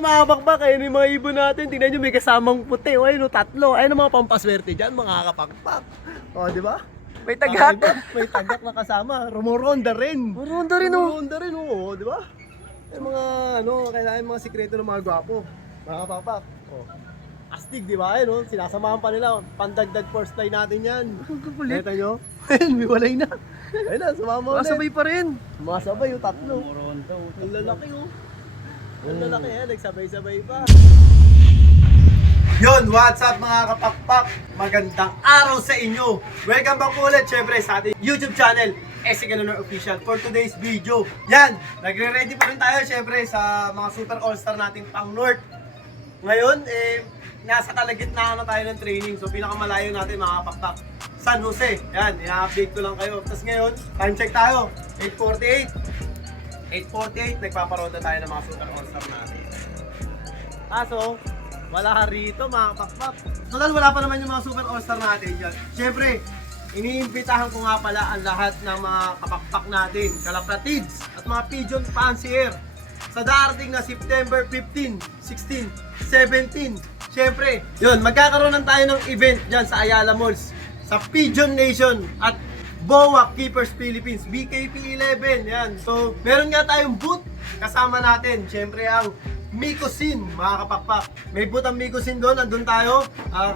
Mga bakbak, ayun yung mga ibon natin. Tingnan nyo, may kasamang puti. O, ayun, tatlo. Ayun ang mga pampaswerte dyan, mga kapakpak. O, di ba? May tagak. May tagak na kasama. Rumoronda rin. Rumoronda rin, oh. Rumoronda rin, oo. Di ba? Yung mga, kailangan mga sikreto ng mga gwapo. Mga kapakpak. O. Astig, di ba? Ayun, oh. Sinasamahan pa nila. Pandagdag first line natin yan. Ang kakulit. Nakita nyo? Ayun, may walay na. Ayun na, sumama ulit. Masabay pa rin. Sumasabay yung tatlo. Ang lalaki, oh. Ang lalaki yan, nagsabay-sabay pa. Yun, what's up mga kapakpak? Magandang araw sa inyo. Welcome back ulit syempre sa ating YouTube channel, SC Ganunor Official, for today's video. Yan, nagre-ready pa rin tayo syempre sa mga super all-star nating pang North. Ngayon, nasa kalagitnaan na tayo ng training. So pinakamalayo natin mga kapakpak, San Jose. Yan, ina-update ko lang kayo. Tapos ngayon, time check tayo, 8:48, nagpaparoda tayo ng mga super all-star natin. Kaso, wala ka rito mga pakpak. Total, wala pa naman yung mga super all-star natin yan. Siyempre, iniimbitahan ko nga pala ang lahat ng mga kapakpak natin, kalapratids at mga pigeon fancier sa darating na September 15, 16, 17. Siyempre, yun, magkakaroon tayo ng event dyan sa Ayala Malls, sa Pigeon Nation at BOA Keepers Philippines, BKP 11, yan. So, meron nga tayong booth kasama natin. Siyempre ang Micosin, mga kapakpak. May booth ang Micosin doon, andun tayo.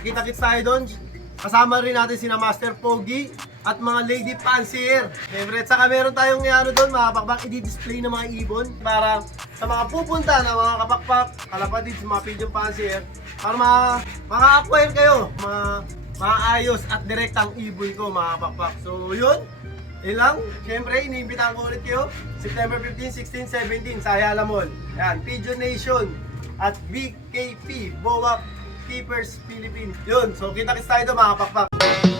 Kita-kits tayo doon. Kasama rin natin sina Master Pogi at mga Lady Fancier. Siyempre, at saka meron tayong doon, mga kapakpak, i-display ng mga ibon para sa mga pupunta na mga kapakpak, kalapatids, mga Pigeon Fancier, para maka-acquire kayo, maayos at direktang ibon ko mga pakpak. So yun lang. Siyempre, iniimbitahan ko ulit kayo September 15, 16, 17 sa Ayala Mall. Yan, Pigeon Nation at BKP, BOA Keepers Philippines. Yun, so kita-kits tayo doon mga pakpak.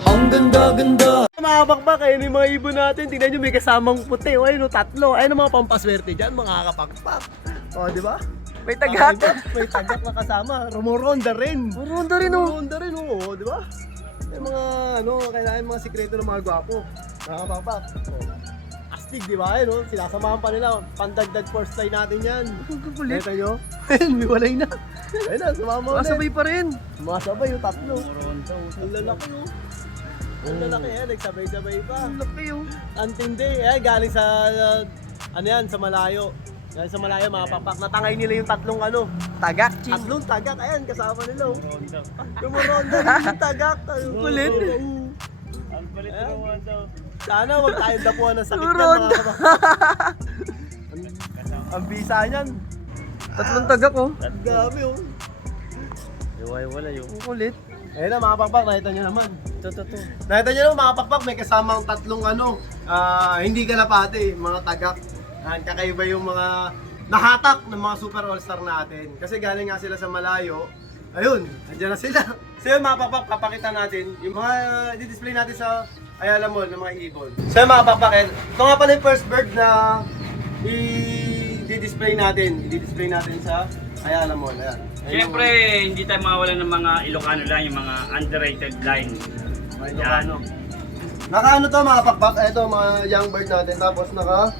Ang ganda-ganda. Mga pakpak, ayun yung mga ibon natin. Tingnan nyo, may kasamang puti. O ayun, tatlo. Ayun ang mga pampaswerte dyan, mga kapakpak. O, di ba? May tagak. May tagak na kasama. Rumoronda rin. Rumoronda rin, oh. Rumoronda rin, oo. Di ba? Yung mga, kailangan mga sikreto ng mga gwapo. Mga kapakpak. Astig, di ba? Ayun, sinasamahan pa nila. Pandagdag first line natin yan. Ang kakulit. Nakita nyo? Ayun, may walay na. Ayun na, sumama ulit. Masabay pa rin. Sumasabay yung tatlo. Ang lalaki, oh. Ang lalaki, nagsabay-sabay pa. Ang laki, oh. Ang tindi, galing sa, sa malayo. Galing sa malayo, mga papak. Natangay nila yung tatlong Tagak, ching. tatlong tagak, ayan, kasama nila. Rumoronda yung tagak. Ang kulit. Ang kulit rumoronda. Sana huwag tayong dapuan ng sakit yan, Rumoronda. mga papak. Ang bisa niyan. Tatlong tagak, oh. Grabe, oh. Wala yung. Ang kulit. Ayun na, mga pakpak, nakita nyo naman. Totoo. Nakita nyo naman, mga pakpak, may kasamang tatlong hindi kalapate, mga tagak. Kakaiba yung mga nahatak ng mga super all-star natin. Kasi galing nga sila sa malayo. Ayun, andyan na sila. So yun, mga pakpak, papakita natin yung mga di-display natin sa Ayala Mall ng mga ibon. So yun, mga pakpak, ito nga pala yung first bird na i-display natin sa Ayala Mall. Ayan. Siyempre, hindi tayo mawala ng mga Ilocano line, yung mga underrated line. Yan. Naka to mga pakpak, ito mga young bird natin, tapos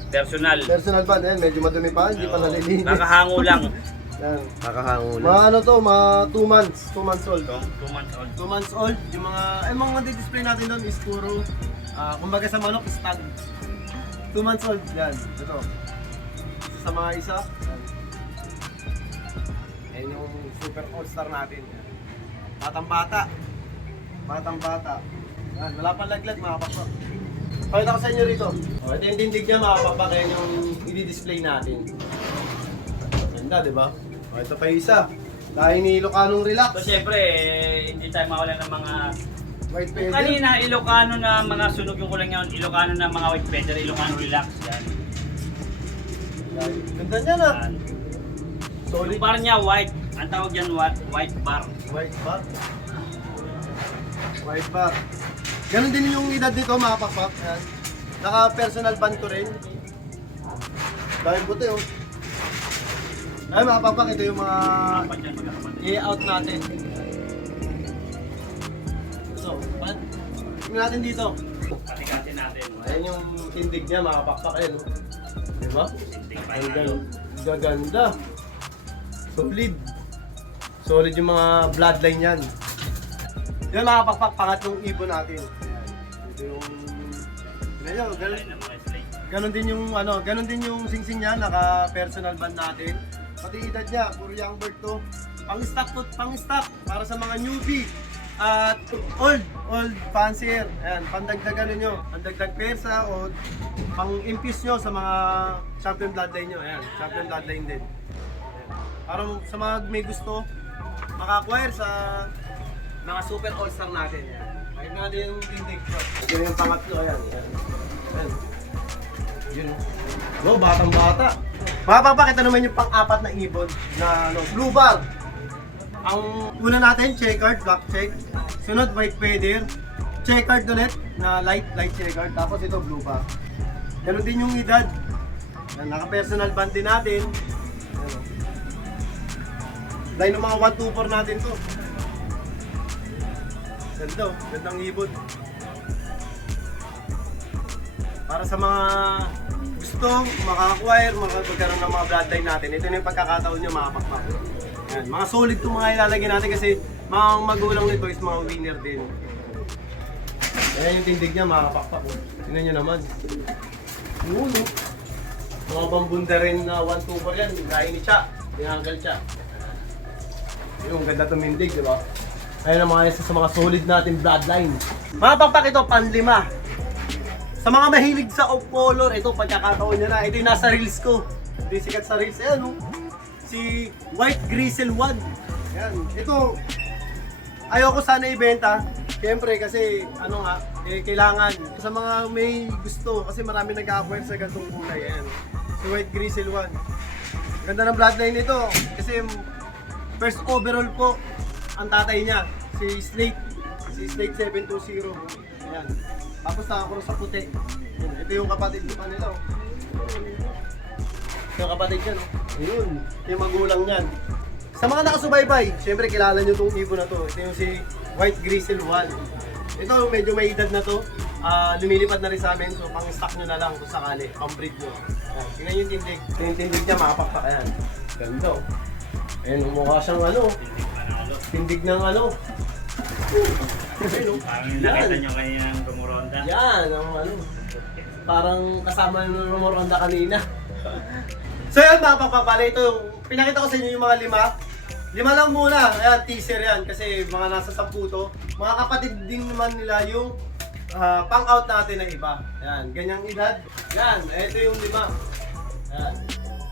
personal band, medyo madumi pa, hindi pa nalilinis. Nakahango lang. Yan. Nakahango Mga mga 2 months old. 2 months old. 2 months old, yung mga di-display natin doon is puro, kumbaga sa manok, stag. 2 months old, yan, ito. Sa mga isa, yan. Yan yung super all-star natin. Yan. Batang bata. Yan, wala pang laglag mga pakpak. Pakita ko sa inyo rito. Ito yung tindig niya mga pakpak, yan yung i-display natin. Ganda, di ba? Ito pa yung isa. Dahil ni Ilocanong relax. So siyempre, hindi tayo mawala ng mga White feather. kanina Ilocano na mga sunog yung kulang yun, Ilocano na mga white feather, Ilocano relax yan. Yan. Ganda niya na. Yan. Solid. Yung bar niya white, ang tawag yan white bar. White bar. White bar. Ganon din yung edad nito mga pakpak. Yan. Naka-personal band ko rin. Dahil puti, oh. Ay mga pakpak, ito yung mga Apat yan magkakapatid. i-out natin. So, tingnan natin dito. Kati-kati natin. Ayan yung tindig niya mga pakpak. Ayan, oh. Diba? Sinting pa Ang yun. gaganda. Solid. Solid yung mga bloodline yan. Yan mga pakpak, pangatlong ibon natin. Ito yung... Ganon din yung ganon din yung singsing niya, naka personal band natin. Pati edad niya, puro young bird to. Pang-stock para sa mga newbie. At old fancier. Ayan, pandagdagan nyo. Pandagdag persa o pang-infuse nyo sa mga champion bloodline nyo. Ayan, champion bloodline din. Ayan. Para sa mga may gusto, maka-acquire sa mga super all-star natin. Ayan. Ayun nga din yung tindig ko. Ito yung pangatlo. Ayan. Ayan. Yun. No, batang-bata. Mapapakita naman yung pang-apat na ibon na blue bar. Ang una natin, checkered, black check. Sunod, white feather. Checkered ulit na light checkered. Tapos ito, blue bar. Ganun din yung edad. Naka-personal band din natin. Dahil ng mga 124 natin to. Ganda, gandang ibon. Para sa mga gusto maka-acquire, magkaroon ng mga bloodline natin, ito na yung pagkakataon nyo mga pakpak. Yan, mga solid itong mga ilalagay natin kasi mga magulang nito is mga winner din. Ayan yung tindig niya mga pakpak. Tingnan nyo naman. Yun, no? Mga bambunda rin na 124 yan, gaya ni Cha, tinanggal Cha. Yung ganda tumindig, di ba? Ayan ang mga isa sa mga solid natin bloodline. Mga pakpak, ito panlima. Sa mga mahilig sa off-color, ito pagkakataon niya na. Ito yung nasa reels ko. Ito yung sikat sa reels. Ayan, no? Si White Grizzle 1. Ayan. Ito, ayoko sana ibenta. Siyempre kasi, kailangan. Sa mga may gusto, kasi marami nag-acquire sa gantong kulay. Ayan. Si White Grizzle 1. Ganda ng bloodline nito. Kasi, first overall po, ang tatay niya. Si Slate. Si Slate 720. Ayan. Tapos nakakuro sa puti. Ito yung kapatid ko pa nila. Ito yung kapatid niya, no? Ayun. Ito yung magulang niyan. Sa mga nakasubaybay, syempre kilala nyo itong ibon na to. Ito yung si White Grizzle 1. Ito medyo may edad na to. Lumilipad na rin sa amin. So pang-stock nyo na lang kung sakali. Pang-breed nyo. Ayan. Tingnan yung tindig. Ito yung tindig niya, makapakpak. Ayan. Ganda. Ayan, mukha siyang tindig ng Parang nakita nyo kaninang Romoronda. Yan, parang kasama ng Romoronda kanina. So yan mga papapala, ito yung pinakita ko sa inyo yung mga lima lang muna. Ayan, teaser yan kasi mga nasa 10 to. Mga kapatid din naman nila yung pang-out natin na iba. Ayan, ganyang edad. Yan, ito yung 5. Ayan.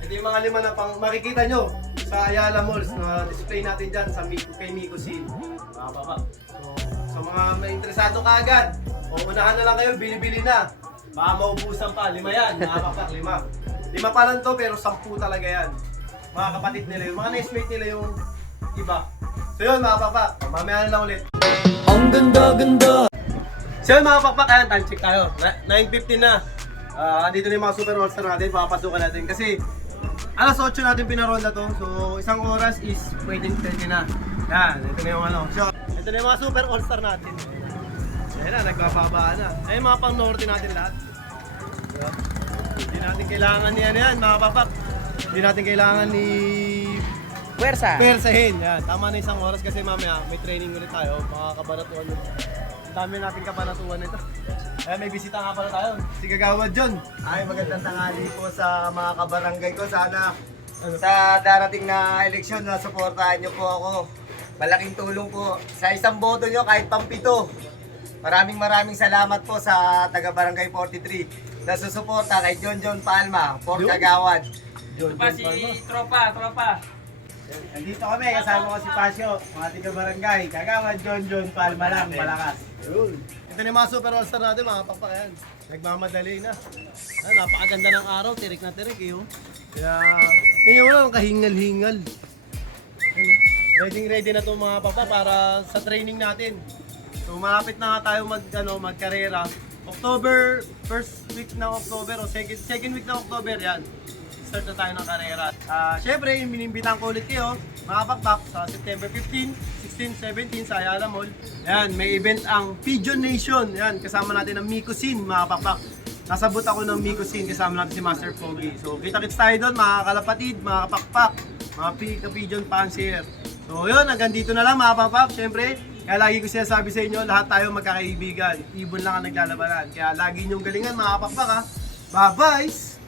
Ito yung mga 5 na makikita nyo sa Ayala Malls na display natin dyan sa kay Miko Sin. Mga papa. So, sa mga may interesado kaagad, unahan na lang kayo, bili-bili na. Baka maubusan pa, 5 yan, mga papak, 5. 5 pa lang to, pero 10 talaga yan. Mga kapatid nila yung mga nest-mate nila yung iba. So yun mga papak, mamaya na lang ulit. Ang ganda-ganda! So yun mga papak, ayan, time check tayo. 9:15 na. Dito na yung mga super all-star natin, papasukan natin. Kasi alas 8 natin pinaronda to, so isang oras is pwedeng na. Yan, ito na yung So, ito na yung mga super all-star natin. Ayan na, nagbababa na. Ayan mga pang-norte natin lahat. Diba? Hindi natin kailangan ni yan, mga papak. Hindi natin kailangan ni Pwersahin. Yan, tama na isang oras kasi mamaya may training ulit tayo. Mga kabanatuan yun. Ang dami natin kabanatuan nito. Ayan, may bisita nga pala tayo. Si Kagawad John. Ay, magandang tanghali po sa mga kabarangay ko. Sana sa darating na eleksyon na suportahan niyo po ako. Malaking tulong po. Sa isang boto niyo kahit pampito. Maraming salamat po sa taga Barangay 43 na susuporta kay John Palma, Fort Kagawad. Ito pa si Tropa. Nandito kami, kasama ko si Pasio, mga taga Barangay. Kagawad John Palma lang, malakas. Ito na yung mga super all-star natin, mga pakpak yan. Nagmamadali na. Ayan, napakaganda ng araw, tirik na tirik eh. Kaya, tingnan mo lang, kahingal-hingal. Ready na to mga papa para sa training natin. So malapit na nga tayo magkarera. October, first week ng October o second week ng October yan. Start na tayo ng karera. Syempre, inimbitahan ko ulit kayo, mga pakpak, sa September 15, 16, 17 sa Ayala Mall. Yan, may event ang Pigeon Nation. Yan, kasama natin ang Miko Sin, mga pakpak. Nasabot ako ng Miko Sin, kasama natin si Master Pogi. So kita-kits tayo doon, mga kalapatid, mga kapakpak, mga pigeon fancier. So yun, hanggang dito na lang mga kapapap. Siyempre, kaya lagi ko sinasabi sa inyo, lahat tayo magkakaibigan. Ibon lang ang naglalabanan. Kaya lagi niyong galingan mga kapapap ha. Bye-bye!